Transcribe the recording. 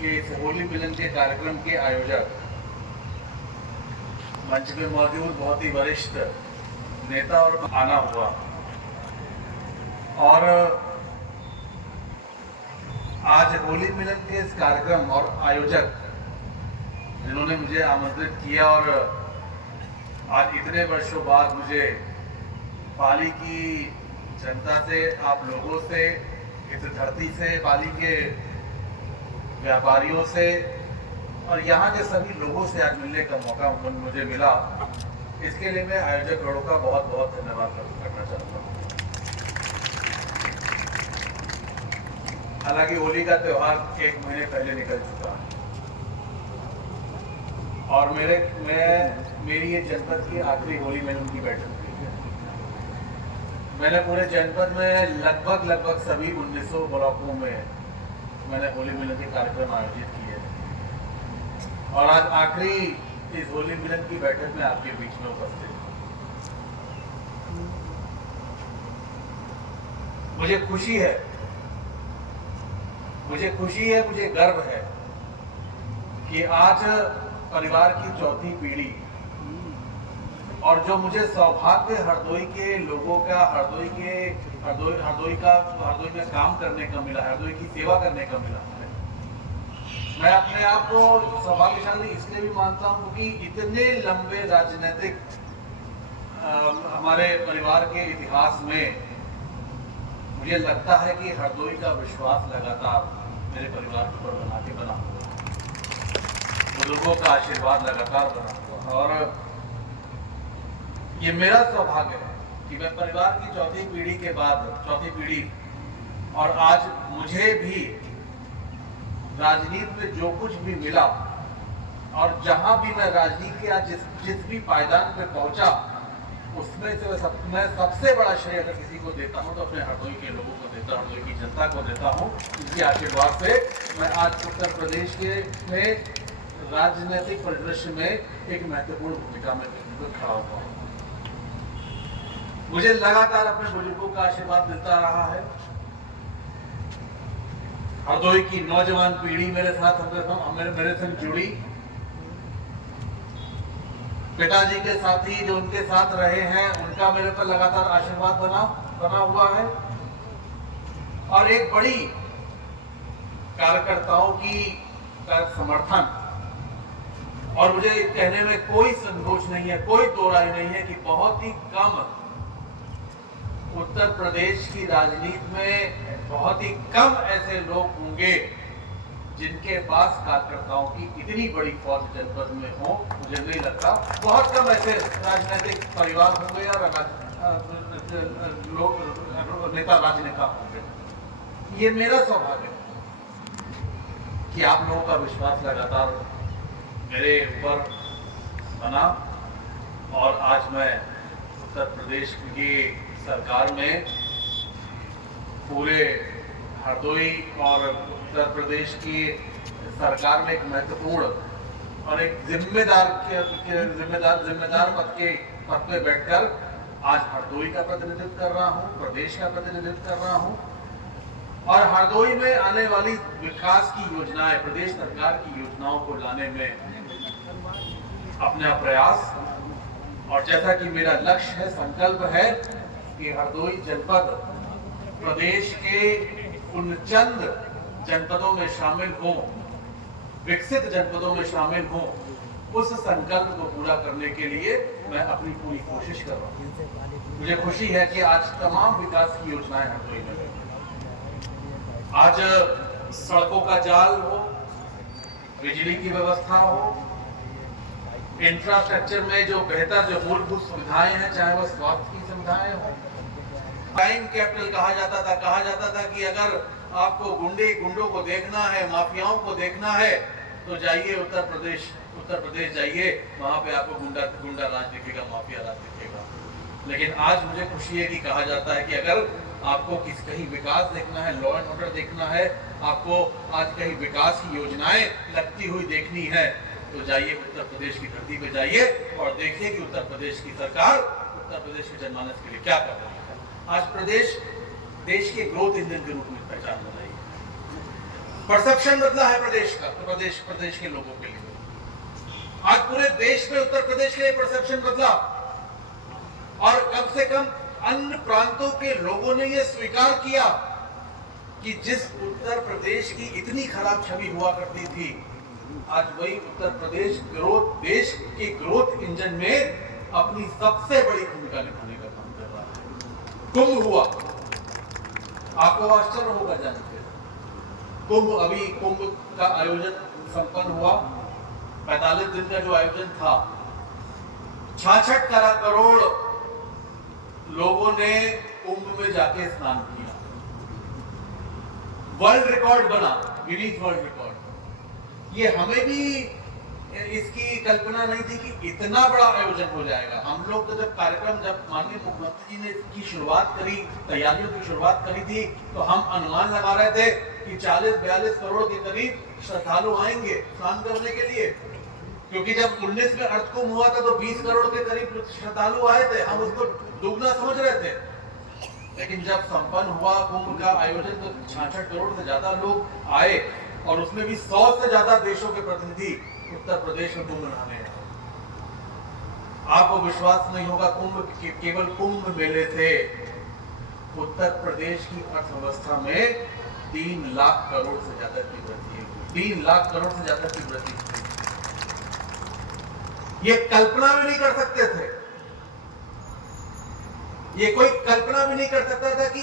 कि इस होली मिलन के कार्यक्रम के आयोजक मंच में मौजूद बहुत ही वरिष्ठ नेता और आना हुआ और आज होली मिलन के इस कार्यक्रम और आयोजक जिन्होंने मुझे आमंत्रित किया और आज इतने वर्षों बाद मुझे पाली की जनता से, आप लोगों से, इस धरती से, पाली के व्यापारियों से और यहाँ के सभी लोगों से आज मिलने का मौका मुझे मिला। इसके लिए मैं आयोजक गणों का बहुत बहुत धन्यवाद करना चाहता हूँ। हालांकि होली का त्यौहार 1 महीने पहले निकल चुका है और मेरी ये जनपद की आखिरी होली मिलन की बैठक थी। मैंने पूरे जनपद में लगभग सभी 1900 ब्लॉकों में मैंने होली मिलन के कार्यक्रम आयोजित किए और आज आखिरी इस होली मिलन की बैठक में आपके बीच में उपस्थित हूं। मुझे खुशी है, मुझे गर्व है कि आज परिवार की चौथी पीढ़ी और जो मुझे सौभाग्य हरदोई के लोगों का हरदोई में काम करने का मिला, हरदोई की सेवा करने का मिला है। मैं अपने आप को सौभाग्यशाली इसलिए भी मानता हूं कि इतने लंबे राजनीतिक हमारे परिवार के इतिहास में मुझे लगता है कि हरदोई का विश्वास लगातार मेरे परिवार के ऊपर बना हुआ, बुजुर्गों का आशीर्वाद लगातार बना हुआ और ये मेरा सौभाग्य है कि मैं परिवार की चौथी पीढ़ी और आज मुझे भी राजनीति में जो कुछ भी मिला और जहां भी मैं राजनीति के आज जिस भी पायदान पे पहुंचा उसमें से मैं सबसे बड़ा श्रेय अगर किसी को देता हूं तो अपने हरदोई के लोगों को देता हूं, हरदोई की जनता को देता हूं। इनके आशीर्वाद से मैं आज उत्तर प्रदेश में राजनीतिक परिदृश्य में एक महत्वपूर्ण भूमिका में खड़ा हुआ हूं। मुझे लगातार अपने बुजुर्गों का आशीर्वाद मिलता रहा है। हरदोई की नौजवान पीढ़ी मेरे संग जुड़ी, पिताजी के साथी जो उनके साथ रहे हैं उनका मेरे पर लगातार आशीर्वाद बना हुआ है और एक बड़ी कार्यकर्ताओं की समर्थन। और मुझे कहने में कोई संकोच नहीं है, कोई दो राय नहीं है कि बहुत ही कम उत्तर प्रदेश की राजनीति में बहुत ही कम ऐसे लोग होंगे जिनके पास कार्यकर्ताओं की इतनी बड़ी फौज जनपद में हो। मुझे नहीं लगता बहुत कम ऐसे राजनीतिक परिवार होंगे या राजनेता होंगे। ये मेरा सौभाग्य है कि आप लोगों का विश्वास लगातार मेरे ऊपर बना और आज मैं उत्तर प्रदेश की सरकार में पूरे हरदोई और उत्तर प्रदेश की सरकार में एक महत्वपूर्ण और एक जिम्मेदार पद पे बैठकर आज हरदोई का प्रतिनिधित्व कर रहा हूं, प्रदेश का प्रतिनिधित्व कर रहा हूं और हरदोई में आने वाली विकास की योजनाएं, प्रदेश सरकार की योजनाओं को लाने में अपना प्रयास और जैसा कि मेरा लक्ष्य है, संकल्प है कि हरदोई जनपद प्रदेश के उन चंद जनपदों में शामिल हो, विकसित जनपदों में शामिल हो, उस संकल्प को पूरा करने के लिए मैं अपनी पूरी कोशिश कर रहा हूं। मुझे खुशी है कि आज तमाम विकास की योजनाएं हरदोई में हैं। आज सड़कों का जाल हो, बिजली की व्यवस्था हो, इंफ्रास्ट्रक्चर में जो बेहतर जो मूलभूत सुविधाएं हैं, चाहे वह स्वास्थ्य की सुविधाएं हो। टाइम कैपिटल कहा जाता था कि अगर आपको गुंडों को देखना है, माफियाओं को देखना है तो जाइए उत्तर प्रदेश जाइए, वहां पे आपको गुंडा राज दिखेगा, माफिया राज दिखेगा। लेकिन आज मुझे खुशी है कि कहा जाता है कि अगर आपको कहीं विकास देखना है, लॉ एंड ऑर्डर देखना है, आपको आज कहीं विकास की योजनाएं लगती हुई देखनी है तो जाइए उत्तर प्रदेश की धरती पे जाइए और देखिए कि उत्तर प्रदेश की सरकार उत्तर प्रदेश के जनमानस के लिए क्या कर रही है। आज प्रदेश देश के ग्रोथ इंजन के रूप में पहचान बनाई है। परसेप्शन बदला है प्रदेश का, तो प्रदेश के लोगों के लिए आज पूरे देश में उत्तर प्रदेश के लिए परसेप्शन बदला, और कम से कम अन्य प्रांतों के लोगों ने यह स्वीकार किया कि जिस उत्तर प्रदेश की इतनी खराब छवि हुआ करती थी, आज वही उत्तर प्रदेश देश के ग्रोथ इंजन में अपनी सबसे बड़ी भूमिका निभाने का काम कर रहा है। कुंभ हुआ, आपको आश्चर्य होगा जानकर, कुंभ का आयोजन संपन्न हुआ। 45 दिन का जो आयोजन था, 66 करोड़ लोगों ने कुंभ में जाके स्नान किया। वर्ल्ड रिकॉर्ड बना, गिनीज वर्ल्ड रिकॉर्ड। ये हमें भी इसकी कल्पना नहीं थी कि इतना बड़ा आयोजन हो जाएगा। हम लोग तो जब माननीय मुख्यमंत्री जी ने इसकी शुरुआत करी, तैयारियों की शुरुआत करी थी, तो हम अनुमान लगा रहे थे कि 40-42 करोड़ के करीब श्रद्धालु आएंगे स्नान करने के लिए, क्योंकि जब 19 में अर्थ कुंभ हुआ था तो 20 करोड़ के करीब श्रद्धालु आए थे, हम उसको दुगना समझ रहे थे। लेकिन जब संपन्न हुआ कुंभ का आयोजन तो 66 करोड़ से ज्यादा लोग आए, और उसमें भी 100 से ज्यादा देशों के प्रतिनिधि उत्तर प्रदेश में कुंभ मनाने आए। आपको विश्वास नहीं होगा, केवल कुंभ मेले से उत्तर प्रदेश की अर्थव्यवस्था में 3 लाख करोड़ से ज्यादा की वृद्धि, 3 लाख करोड़ से ज्यादा की वृद्धि। ये कल्पना भी नहीं कर सकते थे, ये कोई कल्पना भी नहीं कर सकता था कि